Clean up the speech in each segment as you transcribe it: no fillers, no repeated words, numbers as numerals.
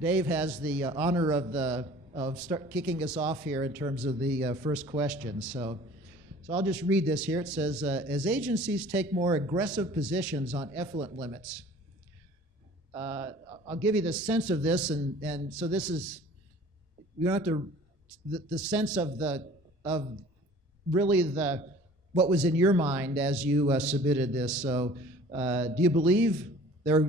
Dave has the honor of kicking us off here in terms of the first question. So I'll just read this here. It says, as agencies take more aggressive positions on effluent limits, I'll give you the sense of this, and so this is, you don't have to, the sense of really what was in your mind as you submitted this. So do you believe they're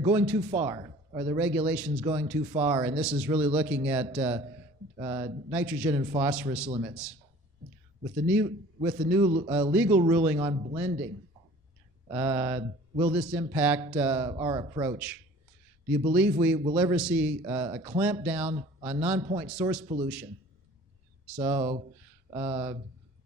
going too far? Are the regulations going too far? And this is really looking at nitrogen and phosphorus limits. With the new legal ruling on blending, will this impact our approach? Do you believe we will ever see a clamp down on non-point source pollution? So, and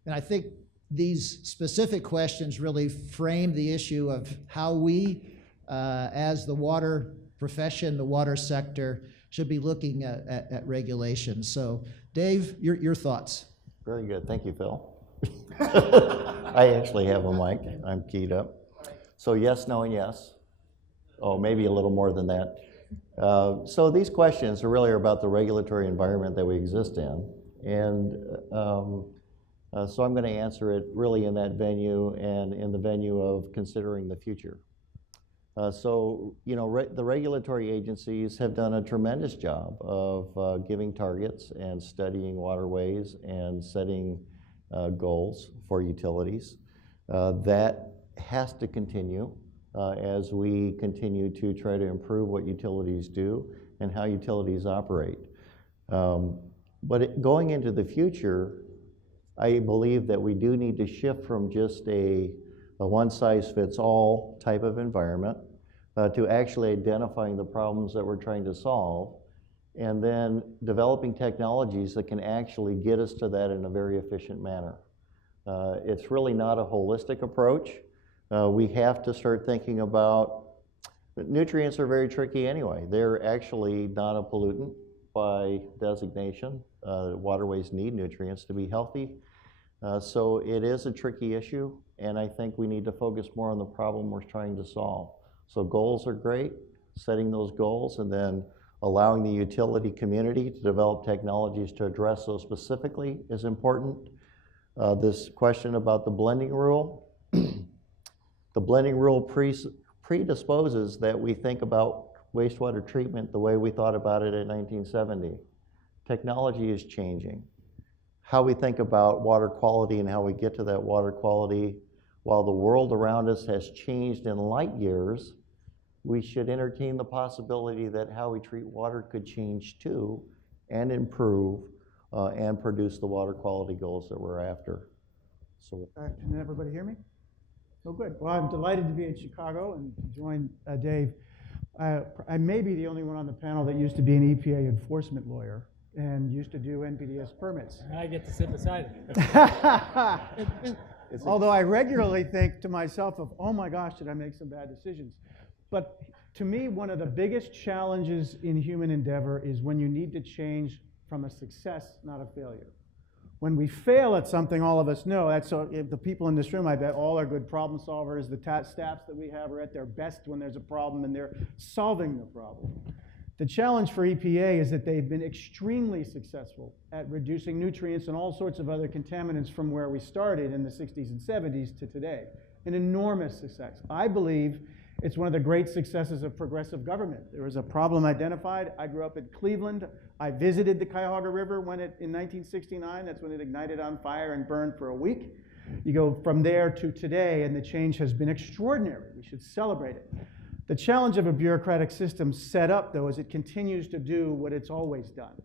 I think these specific questions really frame the issue of how we, as the water profession, the water sector, should be looking at regulations. So, Dave, your thoughts. Very good. Thank you, Phil. I actually have a mic. I'm keyed up. So yes, no, and yes. Oh, maybe a little more than that. So these questions are really about the regulatory environment that we exist in. And so I'm going to answer it really in that venue and in the venue of considering the future. So, you know, the regulatory agencies have done a tremendous job of giving targets and studying waterways and setting goals for utilities. That has to continue as we continue to try to improve what utilities do and how utilities operate. But going into the future, I believe that we do need to shift from just a one-size-fits-all type of environment to actually identifying the problems that we're trying to solve, and then developing technologies that can actually get us to that in a very efficient manner. It's really not a holistic approach. We have to start thinking about, nutrients are very tricky anyway. They're actually not a pollutant by designation. Waterways need nutrients to be healthy. So it is a tricky issue, and I think we need to focus more on the problem we're trying to solve. So goals are great, setting those goals, and then allowing the utility community to develop technologies to address those specifically is important. This question about the blending rule, the blending rule predisposes that we think about wastewater treatment the way we thought about it in 1970. Technology is changing. How we think about water quality and how we get to that water quality, while the world around us has changed in light years, we should entertain the possibility that how we treat water could change too and improve and produce the water quality goals that we're after. So, can everybody hear me? Oh, good. Well, I'm delighted to be in Chicago and to join Dave. I may be the only one on the panel that used to be an EPA enforcement lawyer and used to do NPDES permits. I get to sit beside it. Although I regularly think to myself of, oh my gosh, did I make some bad decisions? But to me, one of the biggest challenges in human endeavor is when you need to change from a success, not a failure. When we fail at something, all of us know, that's so, if the people in this room, I bet all are good problem solvers. The staffs that we have are at their best when there's a problem and they're solving the problem. The challenge for EPA is that they've been extremely successful at reducing nutrients and all sorts of other contaminants from where we started in the 60s and 70s to today. An enormous success. I believe it's one of the great successes of progressive government. There was a problem identified. I grew up in Cleveland. I visited the Cuyahoga River in 1969. That's when it ignited on fire and burned for a week. You go from there to today, and the change has been extraordinary. We should celebrate it. The challenge of a bureaucratic system set up, though, is it continues to do what it's always done.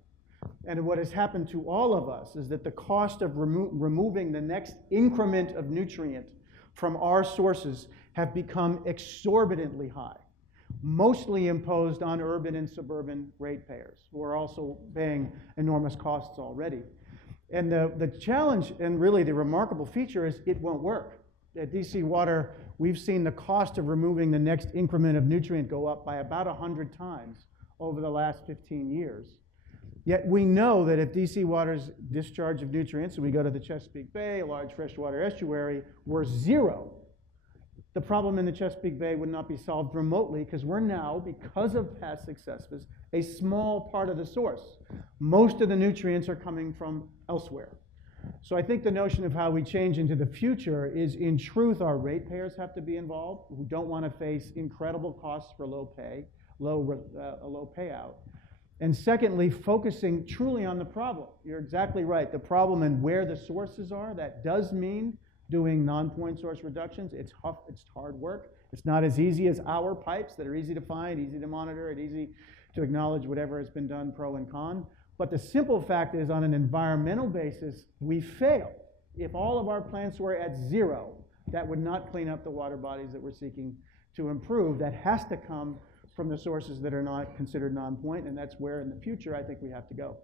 And what has happened to all of us is that the cost of removing the next increment of nutrient from our sources have become exorbitantly high, mostly imposed on urban and suburban ratepayers, who are also paying enormous costs already. And the challenge, and really the remarkable feature, is it won't work. At DC Water, we've seen the cost of removing the next increment of nutrient go up by about 100 times over the last 15 years. Yet we know that if DC Water's discharge of nutrients, and we go to the Chesapeake Bay, a large freshwater estuary, were zero, the problem in the Chesapeake Bay would not be solved remotely, because we're now, because of past successes, a small part of the source. Most of the nutrients are coming from elsewhere. So I think the notion of how we change into the future is, in truth, our ratepayers have to be involved, who don't want to face incredible costs for low payout. And secondly, focusing truly on the problem. You're exactly right. The problem and where the sources are, that does mean doing non-point source reductions. It's hard work. It's not as easy as our pipes that are easy to find, easy to monitor, and easy to acknowledge whatever has been done, pro and con. But the simple fact is, on an environmental basis, we fail. If all of our plants were at zero, that would not clean up the water bodies that we're seeking to improve. That has to come from the sources that are not considered non-point, and that's where in the future I think we have to go.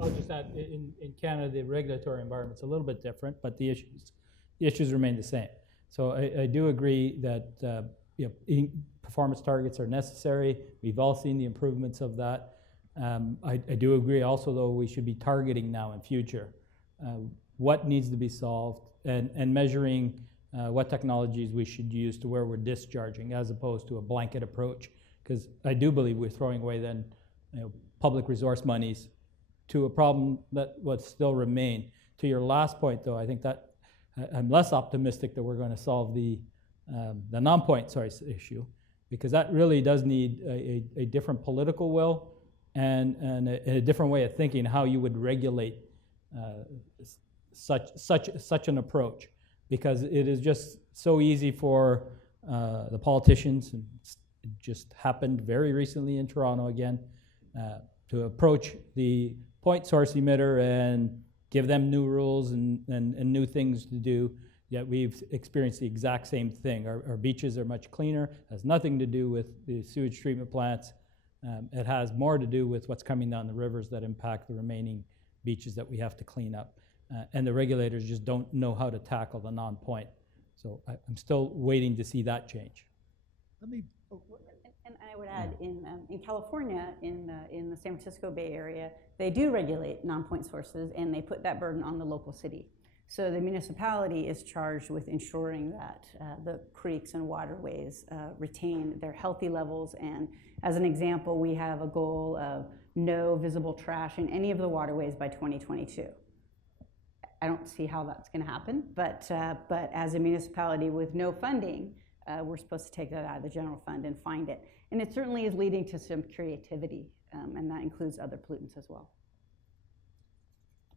I'll just add, in Canada, the regulatory environment's a little bit different, but the issues remain the same. So I do agree that performance targets are necessary. We've all seen the improvements of that. I do agree also, though, we should be targeting now in future what needs to be solved and measuring what technologies we should use to where we're discharging, as opposed to a blanket approach. Because I do believe we're throwing away then public resource monies to a problem that would still remain. To your last point, though, I think that I'm less optimistic that we're going to solve the non-point source issue, because that really does need a different political will and a different way of thinking how you would regulate such an approach, because it is just so easy for the politicians, and it just happened very recently in Toronto again, to approach the point source emitter and give them new rules and new things to do. Yet we've experienced the exact same thing. Our beaches are much cleaner. It has nothing to do with the sewage treatment plants. It has more to do with what's coming down the rivers that impact the remaining beaches that we have to clean up. And the regulators just don't know how to tackle the non-point. So I'm still waiting to see that change. Let me. And I would add, in California, in the San Francisco Bay Area, they do regulate non-point sources, and they put that burden on the local city. So the municipality is charged with ensuring that the creeks and waterways retain their healthy levels. And as an example, we have a goal of no visible trash in any of the waterways by 2022. I don't see how that's going to happen, but as a municipality with no funding, we're supposed to take that out of the general fund and find it. And it certainly is leading to some creativity, and that includes other pollutants as well.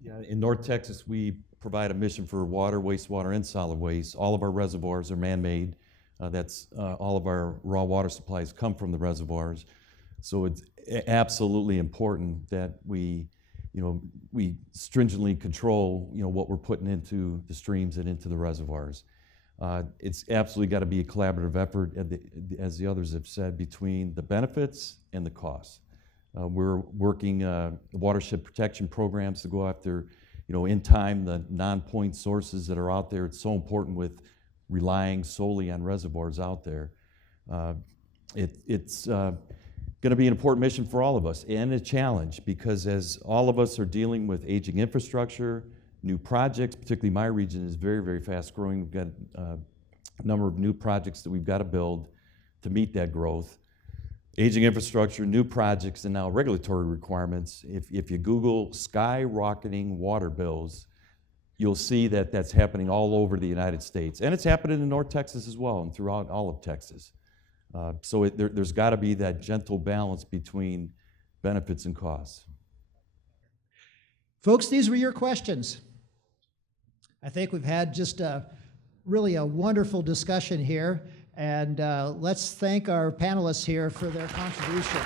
Yeah, in North Texas, we provide a mission for water, wastewater, and solid waste. All of our reservoirs are man-made. All of our raw water supplies come from the reservoirs. So it's absolutely important that we stringently control, what we're putting into the streams and into the reservoirs. It's absolutely got to be a collaborative effort, as the others have said, between the benefits and the costs. We're working watershed protection programs to go after, in time, the non-point sources that are out there. It's so important with relying solely on reservoirs out there. It's going to be an important mission for all of us, and a challenge, because as all of us are dealing with aging infrastructure, new projects, particularly my region is very, very fast growing. We've got a number of new projects that we've got to build to meet that growth. Aging infrastructure, new projects, and now regulatory requirements. If you Google skyrocketing water bills, you'll see that that's happening all over the United States. And it's happening in North Texas as well, and throughout all of Texas. So there's got to be that gentle balance between benefits and costs. Folks, these were your questions. I think we've had just really a wonderful discussion here, and let's thank our panelists here for their contribution.